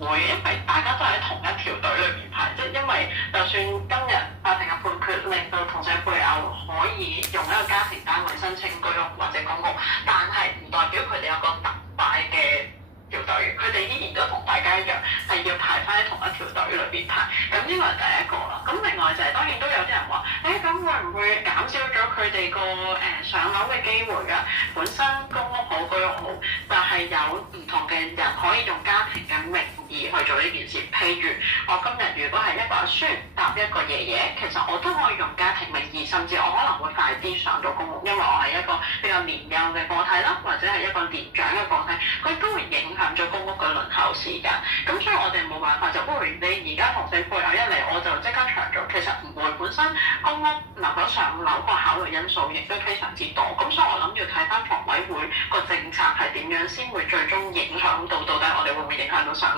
會，因為大家都喺同一條隊裏邊排，即係因為就算今日法庭嘅判決令到同性配偶可以用一個家庭單位申請居屋或者公屋，但係唔代表佢哋有個特快嘅條隊，佢哋依然都同大家一樣係要排翻喺同一條隊裏邊排。咁呢個係第一個啦。咁另外就係當然都有啲人話，咁會唔會減少咗佢哋個上樓嘅機會㗎？本身公屋好居屋好，就係有唔同嘅人可以用家庭嘅名義去做呢件事。譬如我今日如果係一個阿孫搭一個爺爺，其實我都可以用家庭名義，甚至我可能會快啲上到公屋，因為我係一個比較年幼嘅個體啦，或者係一個年長嘅個體，佢都會影響咗公屋嘅輪候時間。咁所以我哋冇辦法就，不如你而家同性配偶一嚟我就即刻長做，其實唔會。本身公屋能夠上樓個考慮因素亦都非常之多，咁所以我諗要睇翻房委會個政策係點樣，先會最終影響到底我哋會唔會影響到上